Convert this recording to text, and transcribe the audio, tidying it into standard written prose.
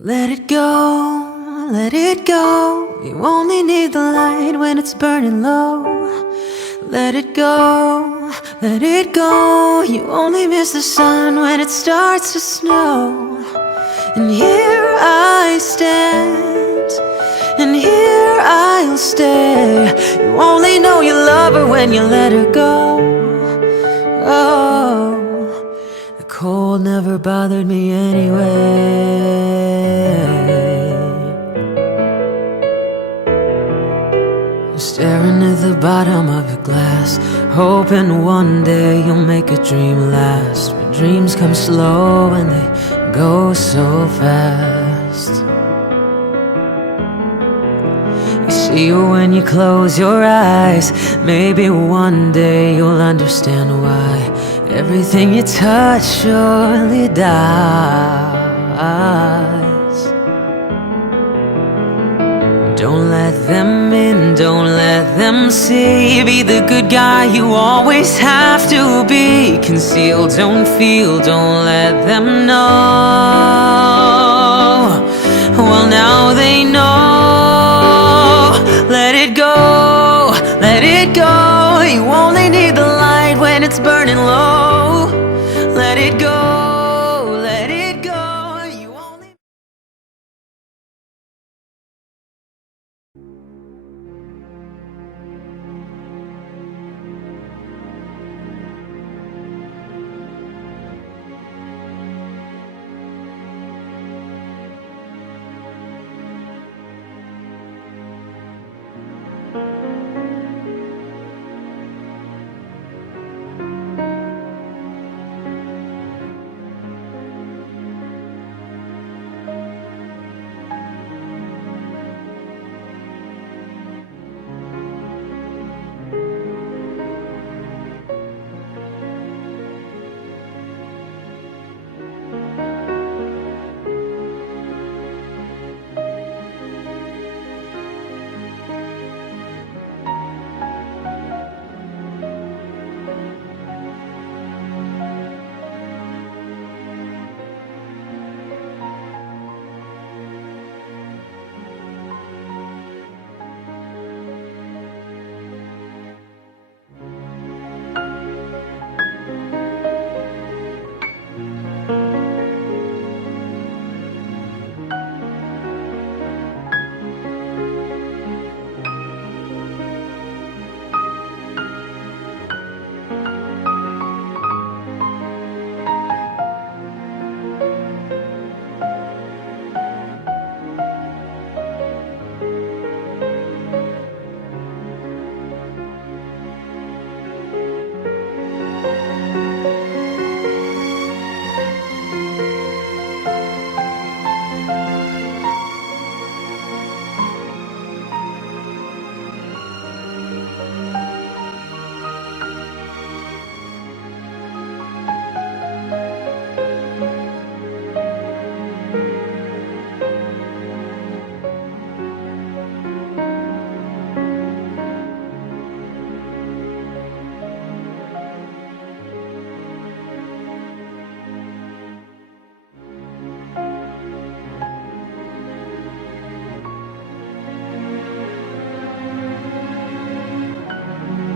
Let it go, let it go. You only need the light when it's burning low. Let it go, let it go. You only miss the sun when it starts to snow. And here I stand, and here I'll stay. You only know you love her when you let her go. Oh, the cold never bothered me anyway. Staring at the bottom of your glass, hoping one day you'll make a dream last. But dreams come slow and they go so fast. You see her when you close your eyes. Maybe one day you'll understand why everything you touch surely dies. Don't let them in, don't let them see. Be the good guy you always have to be. Conceal, don't feel, don't let them know.